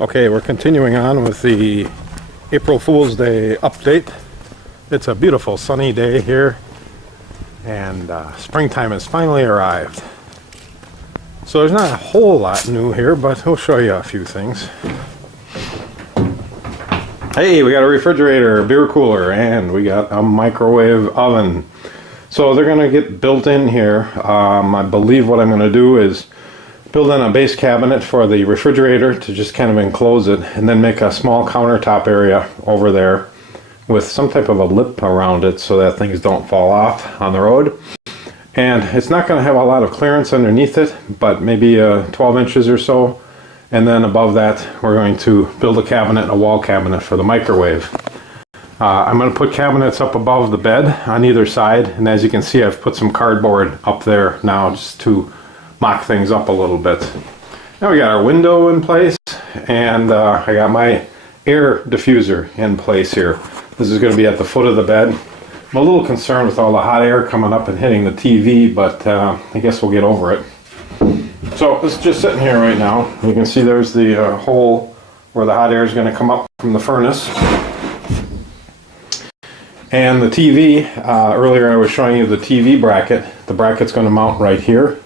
Okay, we're continuing on with the April Fool's Day update. It's a beautiful sunny day here, and springtime has finally arrived. So there's not a whole lot new here, but we'll show you a few things. Hey, we got a refrigerator, a beer cooler, and we got a microwave oven. So they're going to get built in here. I believe what I'm going to do is build in a base cabinet for the refrigerator to just kind of enclose it, and then make a small countertop area over there with some type of a lip around it so that things don't fall off on the road. And it's not going to have a lot of clearance underneath it, but maybe 12 inches or so. And then above that, we're going to build a cabinet, a wall cabinet for the microwave. I'm going to put cabinets up above the bed on either side, and as you can see, I've put some cardboard up there now just to mock things up a little bit. Now we got our window in place, and I got my air diffuser in place here. This is going to be at the foot of the bed. I'm a little concerned with all the hot air coming up and hitting the TV, but I guess we'll get over it. So it's just sitting here right now. You can see there's the hole where the hot air is going to come up from the furnace. And the TV, earlier I was showing you the TV bracket. The bracket's going to mount right here.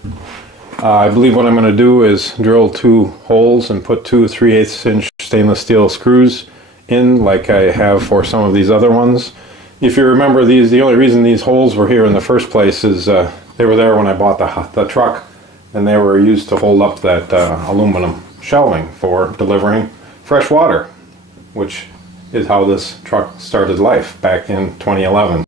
I believe what I'm going to do is drill 2 holes and put 2 3/8 inch stainless steel screws in, like I have for some of these other ones. If you remember, these, the only reason these holes were here in the first place is they were there when I bought the truck, and they were used to hold up that aluminum shelving for delivering fresh water, which is how this truck started life back in 2011.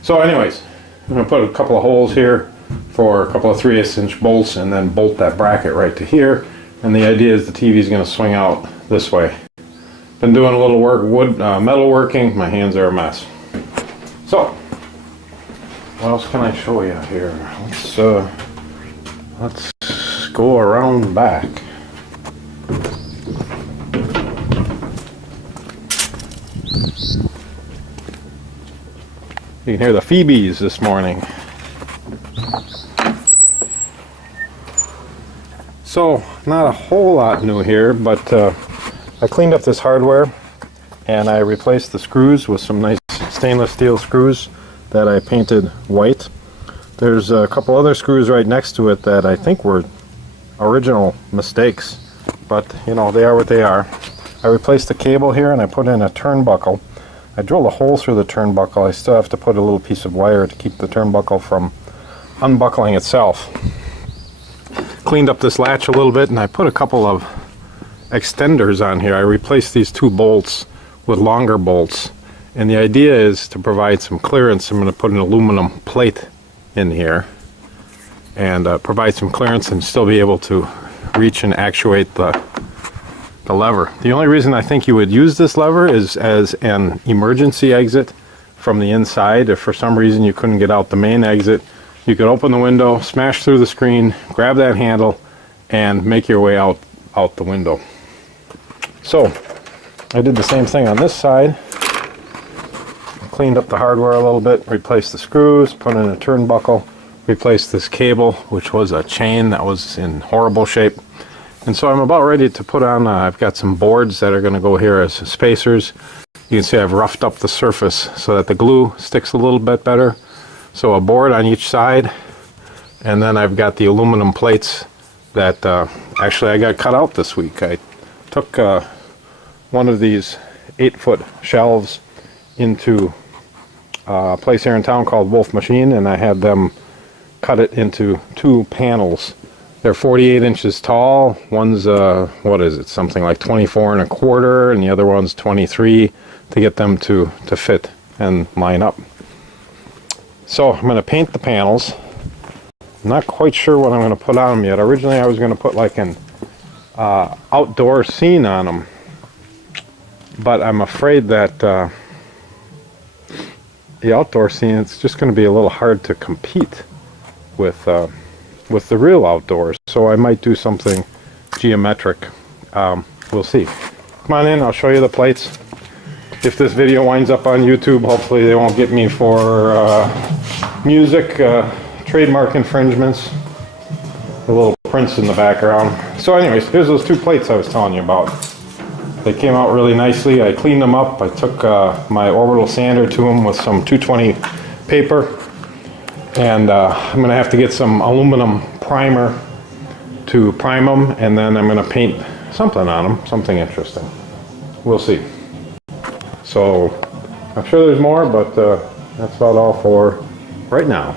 So anyways, I'm going to put a couple of holes here for a couple of 3/8 inch bolts, and then bolt that bracket right to here. And the idea is the TV is going to swing out this way. Been doing a little work, metal working. My hands are a mess. So, what else can I show you here? Let's go around back. You can hear the Phoebes this morning. So, not a whole lot new here, but I cleaned up this hardware and I replaced the screws with some nice stainless steel screws that I painted white. There's a couple other screws right next to it that I think were original mistakes, but you know, they are what they are. I replaced the cable here and I put in a turnbuckle. I drilled a hole through the turnbuckle. I still have to put a little piece of wire to keep the turnbuckle from unbuckling itself. Cleaned up this latch a little bit, and I put a couple of extenders on here. I replaced these 2 bolts with longer bolts, and the idea is to provide some clearance. I'm going to put an aluminum plate in here and provide some clearance and still be able to reach and actuate the lever. The only reason I think you would use this lever is as an emergency exit from the inside. If for some reason you couldn't get out the main exit, you could open the window, smash through the screen, grab that handle, and make your way out the window. So I did the same thing on this side. Cleaned up the hardware a little bit, replaced the screws, put in a turnbuckle, replaced this cable, which was a chain that was in horrible shape. And so I'm about ready to put on, I've got some boards that are going to go here as spacers. You can see I've roughed up the surface so that the glue sticks a little bit better. So a board on each side, and then I've got the aluminum plates that actually I got cut out this week. I took one of these 8-foot shelves into a place here in town called Wolf Machine, and I had them cut it into 2 panels. They're 48 inches tall. One's what is it, something like 24 1/4, and the other one's 23, to get them to fit and line up. So I'm going to paint the panels. I'm not quite sure what I'm going to put on them yet. Originally I was going to put like an outdoor scene on them, but I'm afraid that the outdoor scene, it's just going to be a little hard to compete with the real outdoors. So I might do something geometric. We'll see. Come on in, I'll show you the plates. If this video winds up on YouTube, hopefully they won't get me for music trademark infringements. A little prints in the background. So anyways, here's those two plates I was telling you about. They came out really nicely. I cleaned them up. I took my orbital sander to them with some 220 paper. And I'm going to have to get some aluminum primer to prime them, and then I'm going to paint something on them, something interesting. We'll see. So I'm sure there's more, but that's about all for right now.